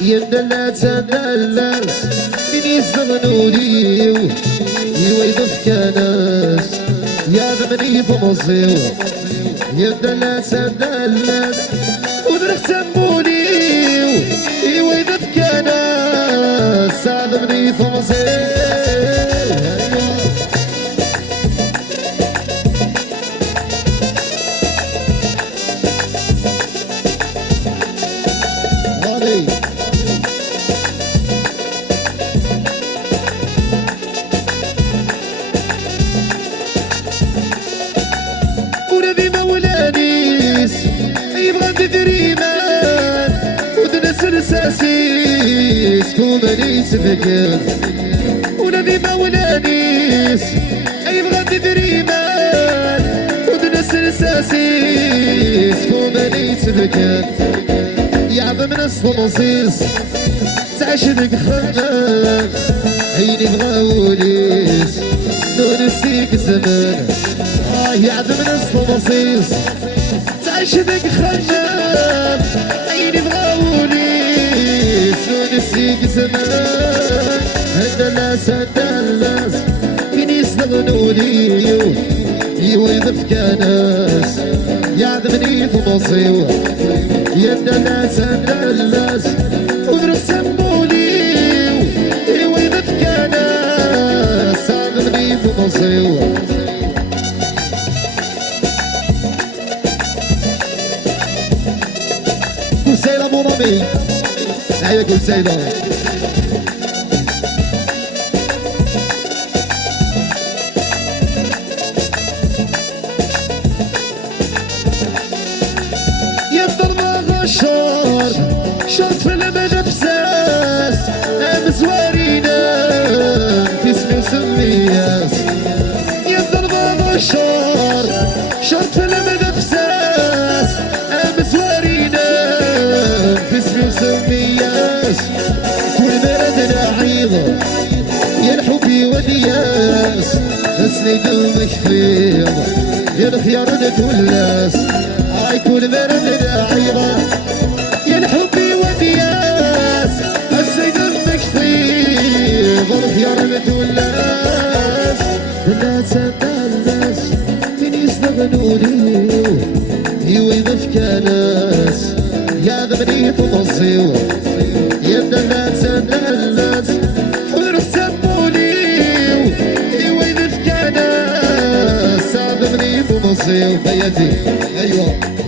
يندلات الناس من يستغنوا ليو يويضف كناس يا ذمني فمصيو يندلات الناس ودرختموا ليو يويضف كناس يا ذمني فمصيو ونبي مولانيس يبغى تدريمان ودنس الساسيس كوماني تفكر ونبي مولانيس يبغى تدريمان ودنس الساسيس كوماني تفكر يعظم ناس فمصيص تعشدك خمام عيني بغاوليس نورسيك زمان يعظم ناس فمصيص تعشدك خمام عيني بغاوليس نورسيك زمان هدلاس فين يستغنوا ليو يويضف كناس يعظمني فمصيو يدلاس ودرسموا ليو يويضف كناس يعظمني فمصيو كل سيدة مرامي هيا كل سيدة شرط في المنفساس مزوارينا في اسمي وسمياس يضرب الشر شرط في المنفساس مزوارينا في اسمي وسمياس كل بلدنا عيضة يا الحب والياس اسني دمك فيض يا الخيار نتولاس هاي كل بلدنا عيضة يا الحب ودياس السيد المكفي ظرف يا رمت والناس الناس من يستغنوا ليو يويضف كناس يا ذمني فمصيو يا الناس ورسموا ليو يويضف كناس يا ذمني فمصيو بيتي ايوه